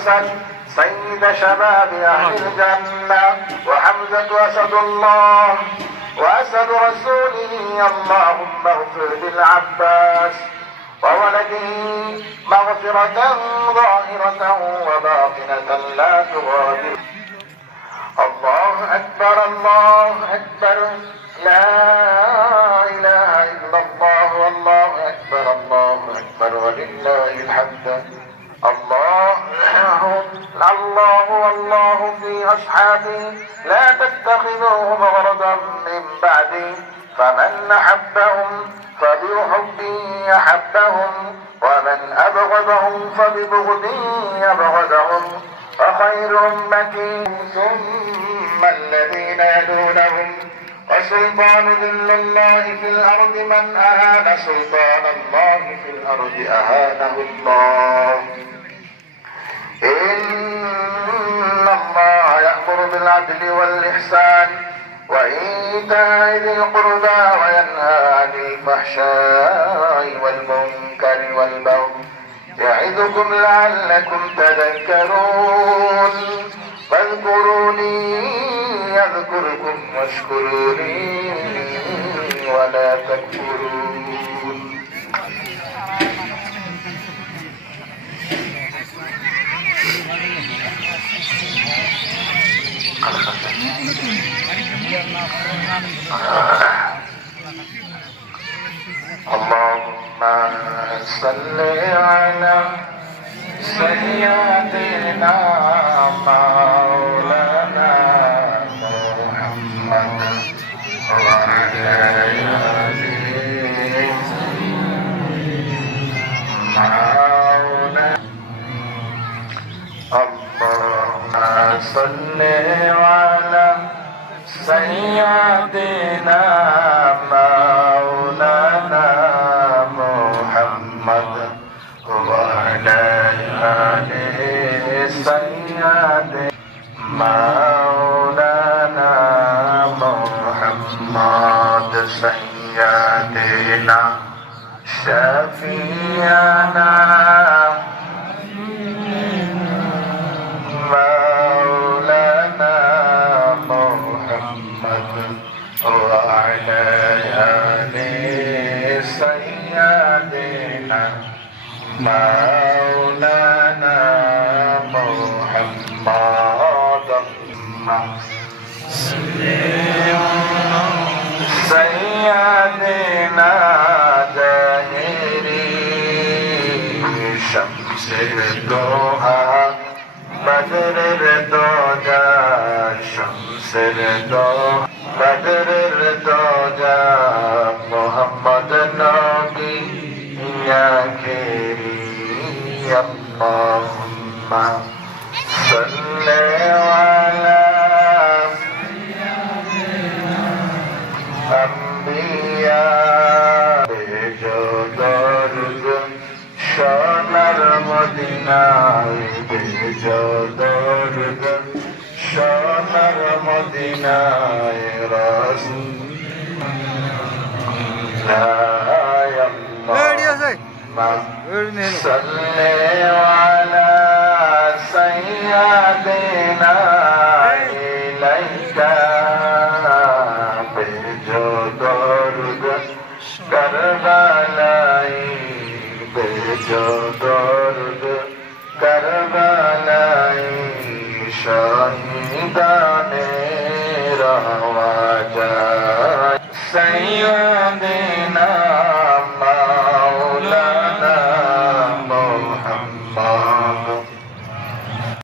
الحسن سيد شباب أهل الجنة، وحمزة أسد الله وأسد رسوله، اللهم اغفر للعباس وولده مغفرة ظاهرة وباطنة لا تغادر. الله أكبر الله أكبر، لا إله إلا الله، والله أكبر الله أكبر ولله الحمد. الله والله في أصحابي، لا تتخذوهم غرضا من بعدي، فمن أحبهم فبحبي أحبهم، ومن أبغضهم فببغضي أبغضهم، وخير أمتي ثم الذين يلونهم، وسلطان ذل الله في الأرض من أهان سلطان الله في الأرض أهانه الله. إن الله يأمر بالعدل والإحسان وإيتاء ذي القربى وينهى عن الفحشاء والمنكر والبغي يعظكم لعلكم تذكرون. فاذكروني يذكركم واشكروا لي ولا تكفرون. اللهم صل على سيدنا مولانا محمد وعلى آله مولانا. اللهم صل على سيدنا مولانا محمد وعلى آله سيدنا مولانا محمد سيدنا شفيعنا مولانا محمد وعلى آله سيدنا مولانا محمد سيدنا ظاهري شمس الضحى بدر الدجى شمس الضحى بدر الدجى محمد نبي يا كريم. اللهم صل على أنبياء بجدارد সোনার মদিনায় বেজদারদ সোনার মদিনায় রাসূল صلي على سيدنا إليك بجدارد كربلاء بجدارد كربلاء شهيدان رواجا سيدنا